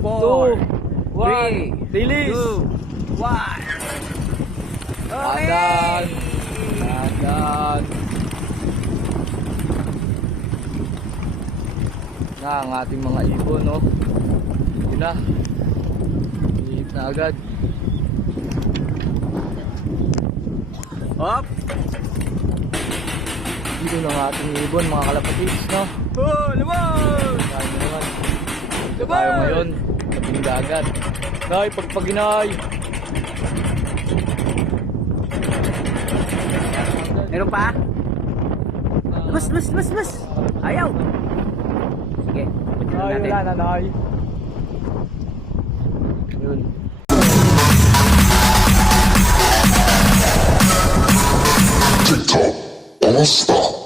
four, 2, 1, release! two, one. Dadan! Dadan! Na ang ating mga ibon, no? Yun na. Hihit na agad. Hop. Dito na ang ating ibon, mga kalapatids, no? Oh, lumon. Diba? tayo ngayon. Tabing dagat. Nay, pagpaginay! Meron pa? Lubas, lubas, lubas, lubas. Ayaw. Sige. tignan Ay, wala na, nay. Yun. TikTok, all stop.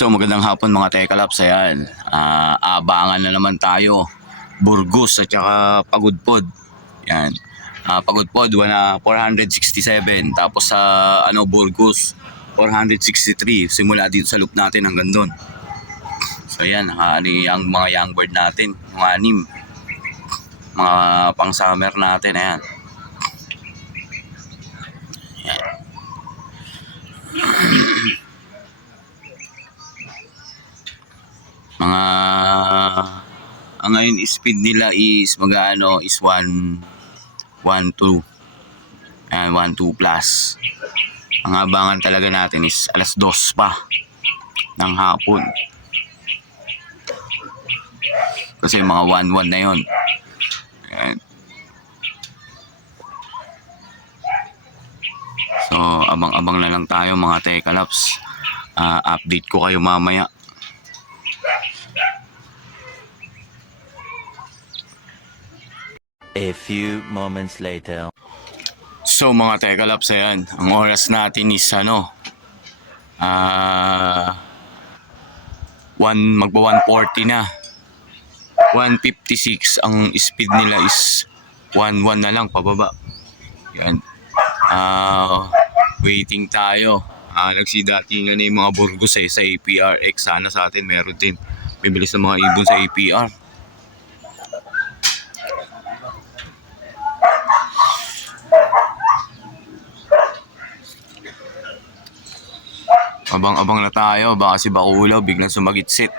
So magandang hapon mga Tekalaps, ayan. Ah, abangan na naman tayo. Burgos at saka Pagudpod. Yan. Ah, Pagudpod wana 467 tapos sa ano Burgos 463 simula dito sa loop natin hanggang doon. So yan, hani ang mga young bird natin, mga anim. Mga pang summer natin, ayan. mga ang ngayon speed nila is magano is 1 1 2 and 1 2 plus. Ang abangan talaga natin is alas 2 pa ng hapon. Kasi mga 1 1 na yon so abang abang na lang tayo mga tekalaps. Ah, update ko kayo mamaya A few moments later. So mga Tekalaps, ayan, ang oras natin is ano, ah, one, magba 140 na. 156 ang speed nila is 11 na lang pababa. Yan. Ah, waiting tayo. Ah, nagsidatingan na yung mga Burgos eh, sa APRX. Sana sa atin meron din. Bibilis ng mga ibon sa APR. Abang-abang na tayo. Baka si Bakulaw biglang sumagitsit.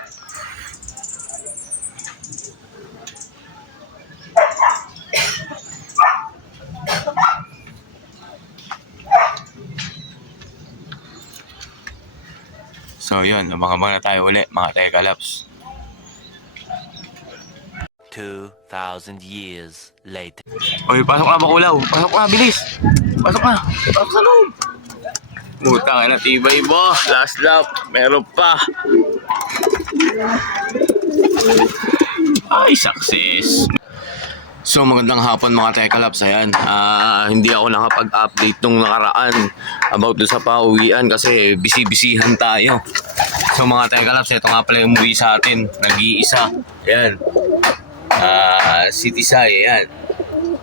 So yun, abang-abang na tayo uli mga Tekalaps. 2,000 years later. Oy, pasok na Bakulaw. Pasok na, bilis. Pasok na. Pasok sa loob. Mutang na tibay mo. Last lap. Meron pa. Ay, success. So magandang hapon mga Tekalaps. Ayan, ah, hindi ako nakapag-update nung nakaraan about doon sa pauwian kasi busy-busyhan tayo. So mga Tekalaps, ito nga pala yung umuwi sa atin. Nag-iisa. Ayan. Ah, City Sai, ayan.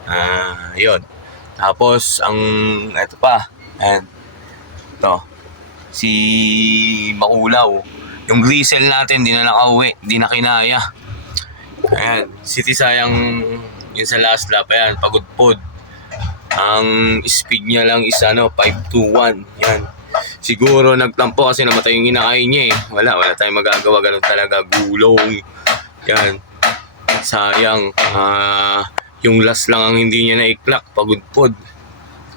Ah, yun. Tapos, ang, ito pa, ayan. Ito. Si Makulaw. Yung grisel natin, di na nakauwi. Di na kinaya. Ayan. City sayang yun sa last lap. Ayan, pagudpod. Ang speed niya lang is ano, 521. Yan. Siguro nagtampo kasi namatay yung inakain niya eh. Wala, wala tayong magagawa. Ganun talaga. Gulong. Yan. Sayang. Ah, yung last lang ang hindi niya naiklak. Pagudpod.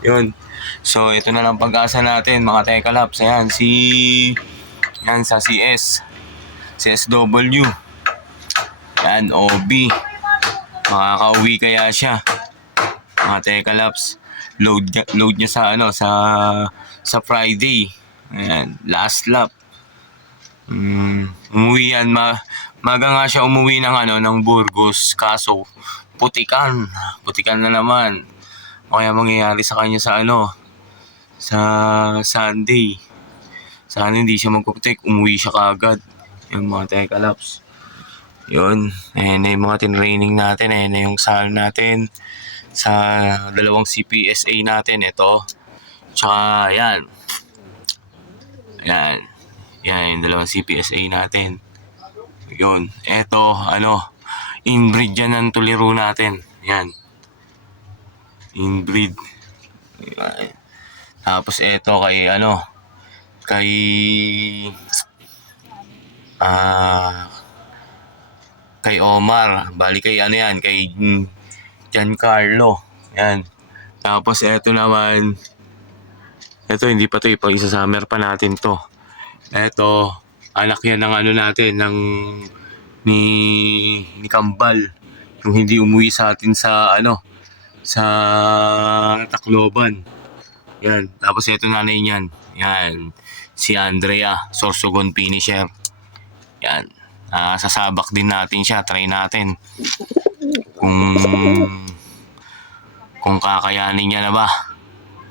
Yun. So, ito na lang pag-asa natin, mga Tekalaps. Ayan, si... Yan, sa CS. CSW. Yan, OB. Makakauwi kaya siya. Mga Tekalaps. Load, load niya sa, ano, sa... Sa Friday. Ayan, last lap. Mm, umuwi yan, ma, maga nga siya umuwi ng ano, ng Burgos, kaso putikan, putikan na naman. O kaya mangyayari sa kanya sa ano, sa Sunday. Sana hindi siya magpuputik, umuwi siya kagad. Yung mga Tekalaps. Yun. Ayan na yung mga tinraining natin. Ayan na yung sal natin sa dalawang CPSA natin. Ito. Tsaka yan. Yan. Yan yung dalawang CPSA natin. Yun. Ito, ano, inbreed yan ng tuliro natin. Yan. Inbreed. Tapos ito kay, ano, kay, ah, kay Omar. Bali kay ano yan, kay Giancarlo. Yan. Tapos ito naman, ito hindi pa to eh, pag isa-summer pa natin to. Ito, anak yan ng ano natin, ng ni, ni Kambal. Yung hindi umuwi sa atin sa ano, sa Tacloban. Yan. Tapos ito nanay niyan. Yan. Si Andrea, Sorsogon finisher. Yan. Ah, sasabak din natin siya. Try natin. Kung kung kakayanin niya na ba.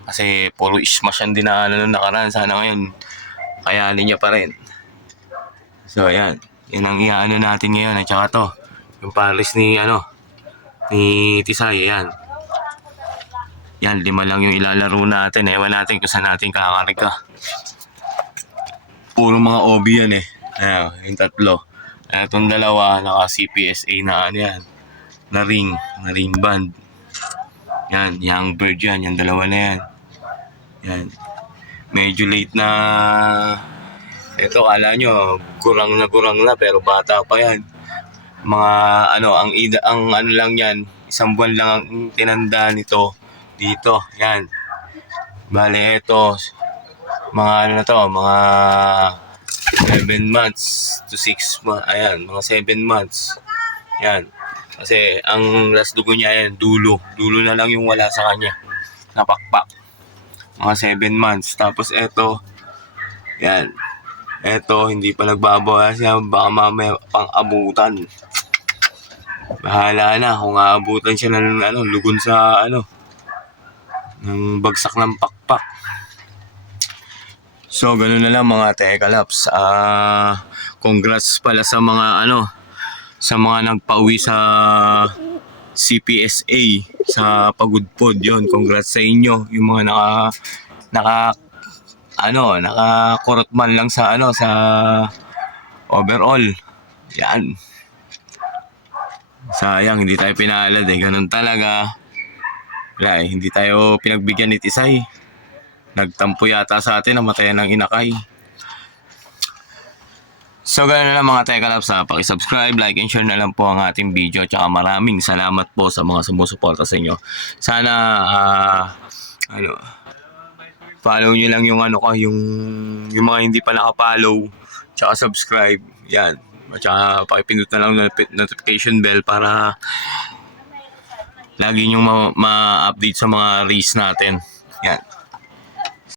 Kasi puro smash ang dinaanan nung nakaraan. Sana ngayon, kayanin niya pa rin. So, ayan. Yan ang iaano natin ngayon. At saka to, yung Paris ni, ano, ni Tisay. Ayan. Yan, lima lang yung ilalaro natin. Ewan natin kung saan natin kakarga. Puro mga OB yan eh. Ayan, yung tatlo. Ayan, itong dalawa, naka CPSA na ano yan. Na ring, na ring band. Yan, young bird yan. Yung dalawa na yan. Yan. Medyo late na... Ito, kala nyo, kurang na kurang na, pero bata pa yan. Mga, ano, ang, ida, ang ano lang yan, isang buwan lang ang tinanda nito dito. Yan. Bale, ito, mga ano na to, mga 7 months to 6 months. Ayan, mga 7 months. Yan. Kasi ang last dugo niya yan, dulo. Dulo na lang yung wala sa kanya. Napakpak. Mga 7 months. Tapos eto, yan. Eto, hindi pa nagbabawa siya. Baka mamaya pang abutan. Bahala na kung aabutan siya ng ano, lugon sa ano, ng bagsak ng pakpak. So, ganun na lang mga Tekalaps. Ah, congrats pala sa mga ano, sa mga nagpauwi sa CPSA sa Pagudpod yon congrats sa inyo. Yung mga naka naka ano nakakurot man lang sa ano sa overall. Yan. Sayang hindi tayo pinaalad eh. Ganun talaga wala eh, hindi tayo pinagbigyan ni Tisay nagtampo yata sa atin namatayan ng inakay So ganoon na lang mga Tekalabs ha. Pakisubscribe, like, and share na lang po ang ating video. Tsaka maraming salamat po sa mga sumusuporta sa inyo. Sana, ah, ano, follow nyo lang yung ano ko, yung, yung mga hindi pa nakapollow. Tsaka subscribe. Yan. At tsaka pakipindot na lang ng notification bell para lagi nyo ma- ma-update sa mga race natin. Yan.